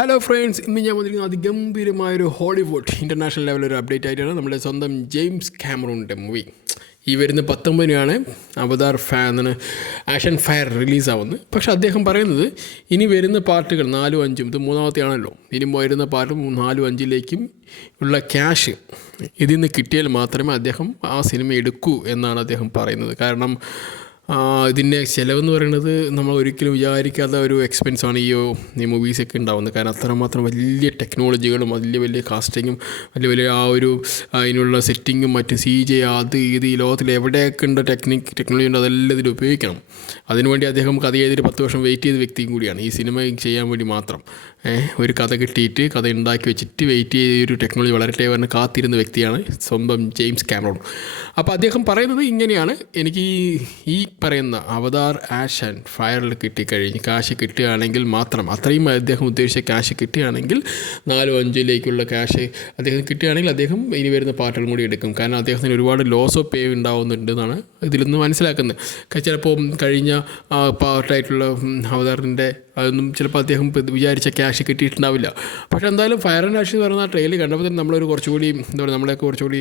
Hello friends ഇന്ന് ഞാൻ വന്നിരിക്കുന്ന അതിഗംഭീരമായൊരു ഹോളിവുഡ് ഇന്റർനാഷണൽ ലെവലിൽ ഒരു അപ്ഡേറ്റ് ആയിട്ടാണ് നമ്മുടെ സ്വന്തം ജെയിംസ് ക്യാമറൂണിന്റെ മൂവി ഈ വരുന്ന പത്തൊമ്പതിനാണ് അവതാർ ഫാൻ ആഷൻ ഫയർ റിലീസാവുന്നത് പക്ഷേ അദ്ദേഹം പറയുന്നത് ഇനി വരുന്ന പാർട്ടുകൾ നാലും അഞ്ചും ഇത് മൂന്നാമത്തെ ആണല്ലോ. ഇനി വരുന്ന പാർട്ടും നാലും അഞ്ചിലേക്കും ഉള്ള ക്യാഷ് ഇതിൽ നിന്ന് കിട്ടിയാൽ മാത്രമേ അദ്ദേഹം ആ സിനിമ എടുക്കൂ എന്നാണ് അദ്ദേഹം പറയുന്നത്. കാരണം ഇതിന്റെ ചിലവെന്ന് പറയുന്നത് നമ്മൾ ഒരിക്കലും വിചാരിക്കാത്ത ഒരു എക്സ്പെൻസ് ആണ് ഈ ഈ മൂവീസൊക്കെ ഉണ്ടാകുന്നത് കാരണം അത്രമാത്രം വലിയ ടെക്നോളജികളും വലിയ വലിയ കാസ്റ്റിങ്ങും വലിയ വലിയ ആ ഒരു അതിനുള്ള സെറ്റിങ്ങും മറ്റ് സി ജെ അത് ഇത് ഈ ലോകത്തിൽ എവിടെയൊക്കെ ഉണ്ട് ടെക്നിക് ടെക്നോളജി ഉണ്ട് അതെല്ലാം ഇതിൽ ഉപയോഗിക്കണം. അതിനുവേണ്ടി അദ്ദേഹം കഥ ചെയ്തിട്ട് പത്ത് വർഷം വെയിറ്റ് ചെയ്ത വ്യക്തിയും കൂടിയാണ്. ഈ സിനിമ ചെയ്യാൻ വേണ്ടി മാത്രം. ഒരു കഥ കിട്ടിയിട്ട് കഥ ഉണ്ടാക്കി വെച്ചിട്ട് വെയിറ്റ് ചെയ്ത് ഒരു ടെക്നോളജി വളരട്ടെ പറഞ്ഞ് കാത്തിരുന്ന വ്യക്തിയാണ് സ്വന്തം ജെയിംസ് ക്യാമറോൺ അപ്പോൾ അദ്ദേഹം പറയുന്നത് ഇങ്ങനെയാണ്. എനിക്ക് ഈ പറയുന്ന അവതാർ ആഷ് ഫയറിൽ കിട്ടിക്കഴിഞ്ഞ് കാശ് കിട്ടുകയാണെങ്കിൽ മാത്രം അത്രയും അദ്ദേഹം ഉദ്ദേശിച്ച ക്യാഷ് കിട്ടുകയാണെങ്കിൽ നാലോ അഞ്ചിലേക്കുള്ള ക്യാഷ് അദ്ദേഹം കിട്ടുകയാണെങ്കിൽ അദ്ദേഹം ഇനി വരുന്ന പാട്ടുകൾ കൂടി എടുക്കും. കാരണം അദ്ദേഹത്തിന് ഒരുപാട് ലോസ് ഓഫ് പേ ഉണ്ടാവുന്നുണ്ട് എന്നാണ് ഇതിൽ നിന്ന് മനസ്സിലാക്കുന്നത്. ചിലപ്പോൾ കഴിഞ്ഞ പാട്ടായിട്ടുള്ള അവതാറിന്റെ അതൊന്നും ചിലപ്പോൾ അദ്ദേഹം വിചാരിച്ച ക്യാഷ് കിട്ടിയിട്ടുണ്ടാവില്ല. പക്ഷെ എന്തായാലും ഫയർ ആൻഡ് ആഷ് എന്ന് പറയുന്ന ട്രെയിലർ കണ്ടപ്പോൾ തന്നെ നമ്മളൊരു കുറച്ചുകൂടി എന്താ പറയുക നമ്മളെയൊക്കെ കുറച്ചുകൂടി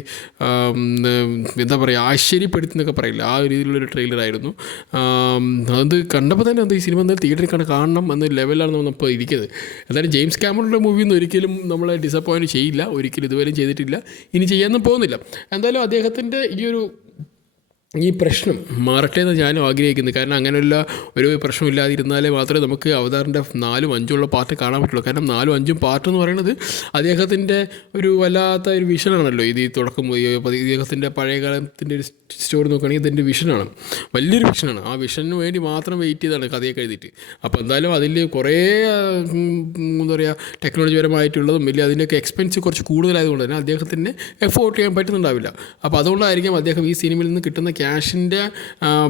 എന്താ പറയുക ആശ്ചര്യപ്പെടുത്തി എന്നൊക്കെ പറയില്ല ആ രീതിയിലുള്ളൊരു ട്രെയിലറായിരുന്നു ആം, അത് കണ്ടപ്പോൾ തന്നെ എന്താ ഈ സിനിമ എന്തായാലും തിയേറ്ററിൽ കണ്ട് കാണണം എന്ന ലെവലാണ് നമ്മളിപ്പോൾ ഇരിക്കുന്നത്. എന്തായാലും ജെയിംസ് ക്യാമറയുടെ മൂവി ഒന്നും ഒരിക്കലും നമ്മളെ ഡിസപ്പോയിന്റ് ചെയ്യില്ല ഒരിക്കലും ഇതുവരെയും ചെയ്തിട്ടില്ല. ഇനി ചെയ്യാനൊന്നും പോകുന്നില്ല. എന്തായാലും അദ്ദേഹത്തിന്റെ ഈ ഒരു ഈ പ്രശ്നം മാറട്ടെ എന്ന് ഞാനും ആഗ്രഹിക്കുന്നു. കാരണം അങ്ങനെയുള്ള ഒരു പ്രശ്നമില്ലാതിരുന്നാലേ മാത്രമേ നമുക്ക് അവതാറിന്റെ നാലും അഞ്ചും ഉള്ള പാർട്ട് കാണാൻ പറ്റുള്ളൂ. കാരണം നാലും അഞ്ചും പാർട്ട് എന്ന് പറയുന്നത് അദ്ദേഹത്തിന്റെ ഒരു വല്ലാത്ത ഒരു വിഷനാണല്ലോ. ഇത് ഈ തുടക്കം ഇദ്ദേഹത്തിന്റെ പഴയ കാലത്തിന്റെ ഒരു സ്റ്റോറി നോക്കുകയാണെങ്കിൽ ഇതിന്റെ വിഷനാണ്. വലിയൊരു വിഷനാണ്. ആ വിഷന് വേണ്ടി മാത്രം വെയിറ്റ് ചെയ്താണ് കഥയൊക്കെ എഴുതിയിട്ട്. അപ്പോൾ എന്തായാലും അതിൽ കുറേ എന്താ പറയുക ടെക്നോളജി പരമായിട്ടുള്ളതും വലിയ അതിന്റെയൊക്കെ എക്സ്പെൻസ് കുറച്ച് കൂടുതലായതുകൊണ്ട് തന്നെ അദ്ദേഹത്തിന് എഫോർട്ട് ചെയ്യാൻ പറ്റുന്നുണ്ടാവില്ല. അപ്പോൾ അതുകൊണ്ടായിരിക്കും അദ്ദേഹം ഈ സിനിമയിൽ നിന്ന് കിട്ടുന്ന ക്യാഷിന്റെ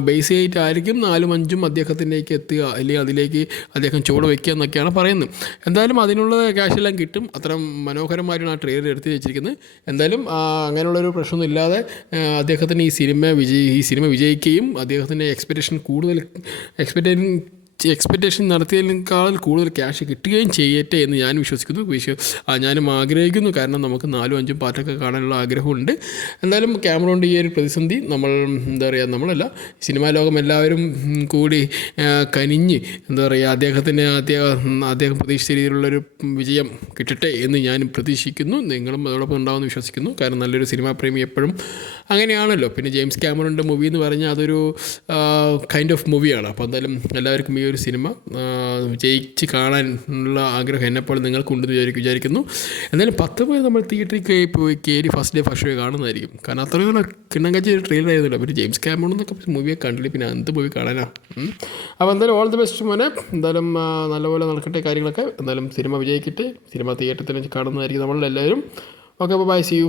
ബേസ് ആയിട്ടായിരിക്കും നാലും അഞ്ചും അദ്ദേഹത്തിലേക്ക് എത്തുക. അല്ലെങ്കിൽ അതിലേക്ക് അദ്ദേഹം ചുവട് വയ്ക്കുക എന്നൊക്കെയാണ് പറയുന്നത്. എന്തായാലും അതിനുള്ള ക്യാഷെല്ലാം കിട്ടും. അത്ര മനോഹരമായിട്ടാണ് ആ ട്രെയിലർ എടുത്ത് വെച്ചിരിക്കുന്നത്. എന്തായാലും അങ്ങനെയുള്ളൊരു പ്രശ്നമൊന്നും ഇല്ലാതെ അദ്ദേഹത്തിന് ഈ സിനിമ വിജയി ഈ സിനിമ വിജയിക്കുകയും അദ്ദേഹത്തിന്റെ എക്സ്പെക്റ്റേഷൻ കൂടുതൽ എക്സ്പെക്റ്റേഷൻ എക്സ്പെക്റ്റേഷൻ നടത്തിയതിനേക്കാൾ കൂടുതൽ ക്യാഷ് കിട്ടുകയും ചെയ്യട്ടെ എന്ന് ഞാൻ വിശ്വസിക്കുന്നു. വിശ്വ ഞാനും ആഗ്രഹിക്കുന്നു. കാരണം നമുക്ക് നാലും അഞ്ചും പാട്ടൊക്കെ കാണാനുള്ള ആഗ്രഹമുണ്ട്. എന്തായാലും ക്യാമറോണ്ട് ഈ ഒരു പ്രതിസന്ധി നമ്മൾ എന്താ പറയുക നമ്മളല്ല സിനിമാ ലോകം എല്ലാവരും കൂടി കനിഞ്ഞ് എന്താ പറയുക അദ്ദേഹത്തിന് അദ്ദേഹം അദ്ദേഹം പ്രതീക്ഷിച്ച രീതിയിലുള്ളൊരു വിജയം കിട്ടട്ടെ എന്ന് ഞാനും പ്രതീക്ഷിക്കുന്നു. നിങ്ങളും അതോടൊപ്പം ഉണ്ടാവുമെന്ന് വിശ്വസിക്കുന്നു. കാരണം നല്ലൊരു സിനിമാ പ്രേമി എപ്പോഴും അങ്ങനെയാണല്ലോ. പിന്നെ ജെയിംസ് ക്യാമറോന്റെ മൂവി എന്ന് പറഞ്ഞാൽ അതൊരു കൈൻഡ് ഓഫ് മൂവിയാണ് അപ്പോൾ എന്തായാലും എല്ലാവർക്കും ഈ ഒരു സിനിമ ജയിച്ച് കാണാനുള്ള ആഗ്രഹം എന്നെപ്പോലെ നിങ്ങൾക്കുണ്ടെന്ന് വിചാരിക്കും വിചാരിക്കുന്നു. എന്നാലും പത്ത് പേര് നമ്മൾ തിയേറ്ററിൽ കയറി പോയി കയറി ഫസ്റ്റ് ഡേ ഫസ്റ്റ് ഡേ കാണുന്നതായിരിക്കും. കാരണം അത്രയും നല്ല കിണ്ണം കച്ച ഒരു ട്രെയിലർ ആയിരുന്നില്ല. പിന്നെ ജെയിംസ് ക്യാമറോൺ എന്നൊക്കെ മൂവിയെ കണ്ടില്ല പിന്നെ എന്ത് മൂവി കാണാനാ. അപ്പോൾ എന്തായാലും ഓൾ ദി ബെസ്റ്റ് മോനെ. എന്തായാലും നല്ലപോലെ നടക്കട്ടെ കാര്യങ്ങളൊക്കെ. എന്തായാലും സിനിമ വിജയിക്കട്ടെ. സിനിമ തിയേറ്ററിൽ കാണുന്നതായിരിക്കും നമ്മളെല്ലാവരും. ഓക്കെ അപ്പോൾ ബൈ സി യു